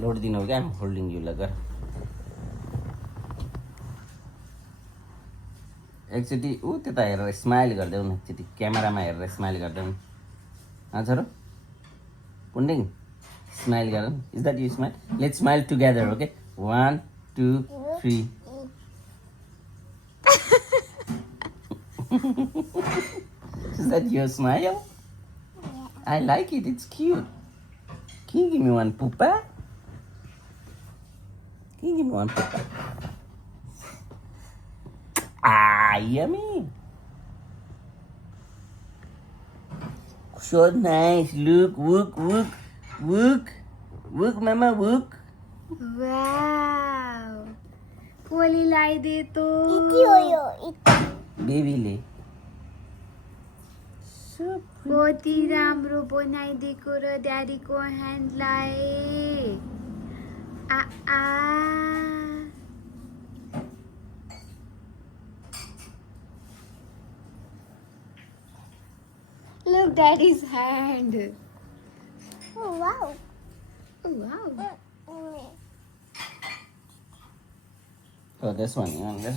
Load दिनु क्या? I'm holding you लगर एकचोटि ऊ त्यता हेरेर स्माइल गरिदेऊ न, एकचोटि क्यामेरामा हेरेर स्माइल गरिदेऊ न। छोरो पुन्डिङ स्माइल गर न। Is that you smile? Let's smile together, okay? 1 2 3 Is that your smile? I like it, it's cute. Can you give me one pupa? Can you give me one pupa? Yummy. So nice. Look, look, look, look, look, mama, look. वाव पोलीलाई दे तो बेबीले कति राम्रो बनाइदिएको र ड्याडीको ह्यान्डलाई आ आ Look, Daddy's hand. Oh, wow. Oh, wow. Oh, this one, this one.